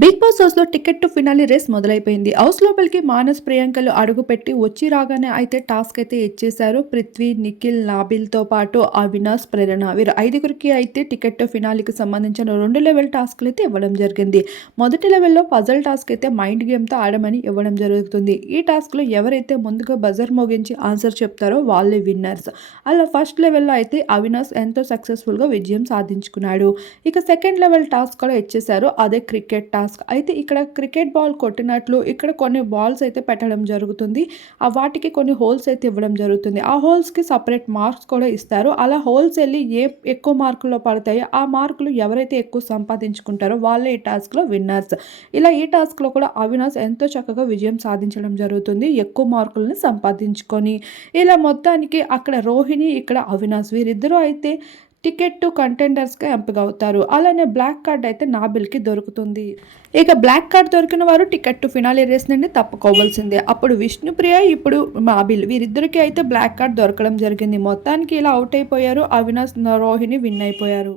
Big boss హౌస్లో ticket to finale race మొదలైపోయింది. House లోపలికి మానస్ ప్రియాంకలు అడుగుపెట్టి వచ్చి రాగానే అయితే టాస్క్ అయితే ఇచ్చేశారు. పృథ్వీ నిఖిల్ నాబిల్తో పాటు అవినాష్ ప్రేరణ. వీరు ఐదుగురికి అయితే టికెట్ టు ఫినాలికి సంబంధించిన రెండు లెవెల్ టాస్క్లు అయితే ఇవ్వడం జరిగింది. మొదటి లెవెల్లో పజల్ టాస్క్ అయితే మైండ్ గేమ్తో ఆడమని ఇవ్వడం జరుగుతుంది. ఈ టాస్క్లో ఎవరైతే ముందుగా బజర్ మోగించి ఆన్సర్ చెప్తారో వాళ్ళే విన్నర్స్. అలా ఫస్ట్ లెవెల్లో అయితే అవినాష్ ఎంతో సక్సెస్ఫుల్గా విజయం సాధించుకున్నాడు. ఇక సెకండ్ లెవెల్ టాస్క్ కూడా ఇచ్చేశారు. అదే క్రికెట్ టాస్క్ అయితే ఇక్కడ క్రికెట్ బాల్ కొట్టినట్లు ఇక్కడ కొన్ని బాల్స్ అయితే పెట్టడం జరుగుతుంది. ఆ వాటికి కొన్ని హోల్స్ అయితే ఇవ్వడం జరుగుతుంది. ఆ హోల్స్కి సపరేట్ మార్క్స్ కూడా ఇస్తారు. అలా హోల్స్ వెళ్ళి ఏ ఎక్కువ మార్కుల్లో పడతాయో ఆ మార్కులు ఎవరైతే ఎక్కువ సంపాదించుకుంటారో వాళ్ళే ఈ టాస్క్లో విన్నర్స్ ఇలా ఈ టాస్క్లో కూడా అవినాష్ ఎంతో చక్కగా విజయం సాధించడం జరుగుతుంది ఎక్కువ మార్కులను సంపాదించుకొని. ఇలా మొత్తానికి అక్కడ రోహిణి ఇక్కడ అవినాష్ వీరిద్దరూ అయితే టికెట్ టు కంటెండర్స్గా ఎంపిక అవుతారు అలానే బ్లాక్ కార్డ్ అయితే నాబిల్కి దొరుకుతుంది. ఇక బ్లాక్ కార్డ్ దొరికిన వారు టికెట్ టు ఫినాలి రేస్ నుండి తప్పుకోవాల్సిందే. అప్పుడు విష్ణుప్రియ ఇప్పుడు నాబిల్ వీరిద్దరికి అయితే బ్లాక్ కార్డ్ దొరకడం జరిగింది. మొత్తానికి ఇలా అవుట్ అయిపోయారు. అవినాష్ రోహిణి విన్ అయిపోయారు.